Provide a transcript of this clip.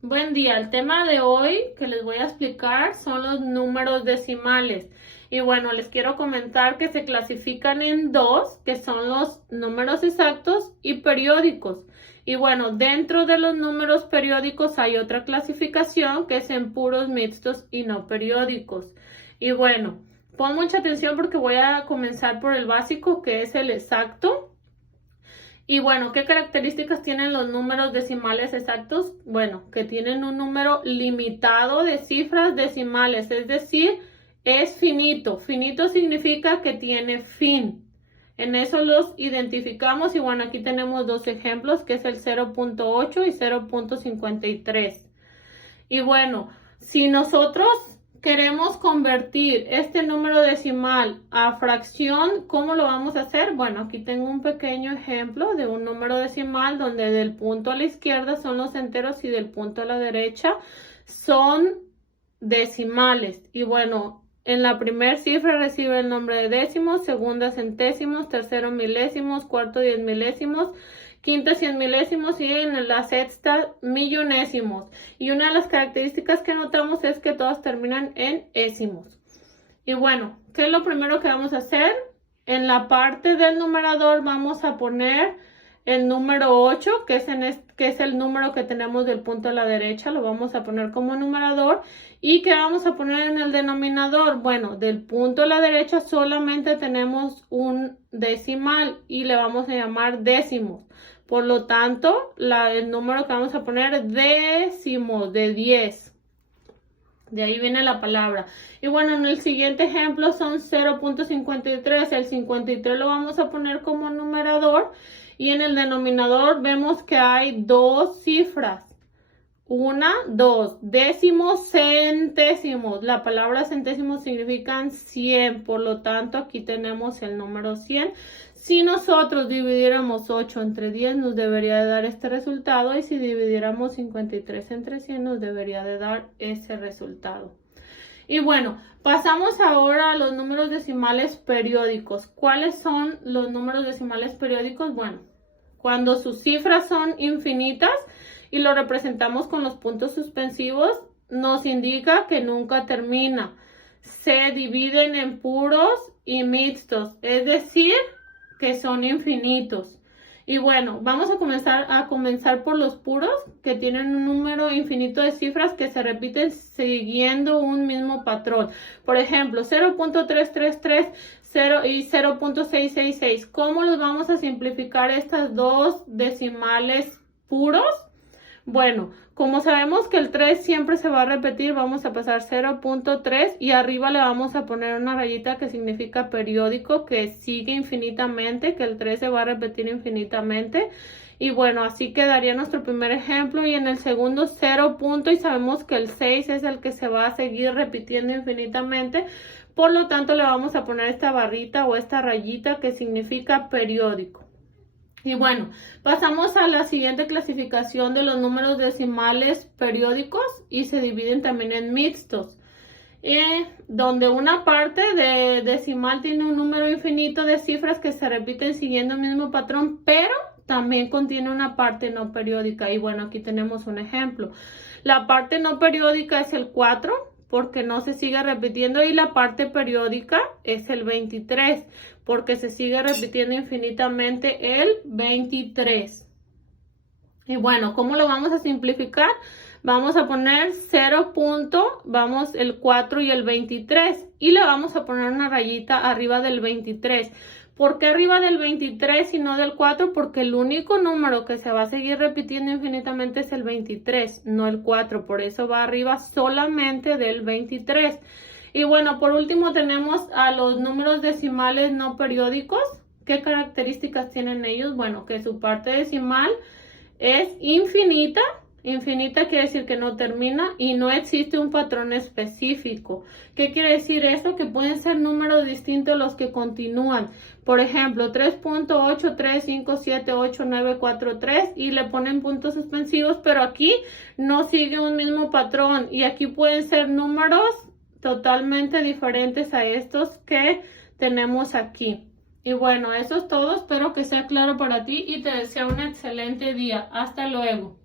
Buen día, el tema de hoy que les voy a explicar son los números decimales. Y bueno, les quiero comentar que se clasifican en dos, que son los números exactos y periódicos. Y bueno, dentro de los números periódicos hay otra clasificación que es en puros, mixtos y no periódicos. Y bueno, pon mucha atención porque voy a comenzar por el básico, que es el exacto. Y bueno, ¿qué características tienen los números decimales exactos? Bueno, que tienen un número limitado de cifras decimales, es decir, es finito. Finito significa que tiene fin. En eso los identificamos y bueno, aquí tenemos dos ejemplos, que es el 0.8 y 0.53. Y bueno, si nosotros queremos convertir este número decimal a fracción, ¿cómo lo vamos a hacer? Bueno, aquí tengo un pequeño ejemplo de un número decimal donde del punto a la izquierda son los enteros y del punto a la derecha son decimales. Y bueno, en la primera cifra recibe el nombre de décimos, segunda centésimos, tercero milésimos, cuarto 10 milésimos, quinta 100 milésimos y en la sexta millonésimos. Y una de las características que notamos es que todas terminan en écimos. Y bueno, ¿qué es lo primero que vamos a hacer? En la parte del numerador vamos a poner el número 8, que es el número que tenemos del punto a la derecha, lo vamos a poner como numerador. ¿Y qué vamos a poner en el denominador? Bueno, del punto a la derecha solamente tenemos un decimal y le vamos a llamar décimos. Por lo tanto, el número que vamos a poner es décimos de 10. De ahí viene la palabra. Y bueno, en el siguiente ejemplo son 0.53. El 53 lo vamos a poner como numerador. Y en el denominador vemos que hay dos cifras. Una, dos, décimos, centésimos. La palabra centésimos significan 100, por lo tanto aquí tenemos el número 100. Si nosotros dividiéramos 8 entre 10 nos debería de dar este resultado y si dividiéramos 53 entre 100 nos debería de dar ese resultado. Y bueno, pasamos ahora a los números decimales periódicos. ¿Cuáles son los números decimales periódicos? Bueno, cuando sus cifras son infinitas y lo representamos con los puntos suspensivos, nos indica que nunca termina. Se dividen en puros y mixtos, es decir, que son infinitos. Y bueno, vamos a comenzar por los puros, que tienen un número infinito de cifras que se repiten siguiendo un mismo patrón. Por ejemplo, 0.333 y 0.666. ¿Cómo los vamos a simplificar estas dos decimales puros? Bueno, como sabemos que el 3 siempre se va a repetir, vamos a pasar 0.3 y arriba le vamos a poner una rayita que significa periódico, que sigue infinitamente, que el 3 se va a repetir infinitamente. Y bueno, así quedaría nuestro primer ejemplo. Y en el segundo 0 punto, y sabemos que el 6 es el que se va a seguir repitiendo infinitamente. Por lo tanto, le vamos a poner esta barrita o esta rayita que significa periódico. Y bueno, pasamos a la siguiente clasificación de los números decimales periódicos y se dividen también en mixtos, donde una parte de decimal tiene un número infinito de cifras que se repiten siguiendo el mismo patrón, pero también contiene una parte no periódica. Y bueno, aquí tenemos un ejemplo. La parte no periódica es el 4, porque no se sigue repitiendo, y la parte periódica es el 23, porque se sigue repitiendo infinitamente el 23. Y bueno, ¿cómo lo vamos a simplificar? Vamos a poner 0 punto, vamos el 4 y el 23, y le vamos a poner una rayita arriba del 23. ¿Por qué arriba del 23 y no del 4? Porque el único número que se va a seguir repitiendo infinitamente es el 23, no el 4. Por eso va arriba solamente del 23. Y bueno, por último tenemos a los números decimales no periódicos. ¿Qué características tienen ellos? Bueno, que su parte decimal es infinita. Infinita quiere decir que no termina y no existe un patrón específico. ¿Qué quiere decir eso? Que pueden ser números distintos los que continúan. Por ejemplo, 3.835789443 y le ponen puntos suspensivos, pero aquí no sigue un mismo patrón y aquí pueden ser números totalmente diferentes a estos que tenemos aquí. Y bueno, eso es todo. Espero que sea claro para ti y te deseo un excelente día. Hasta luego.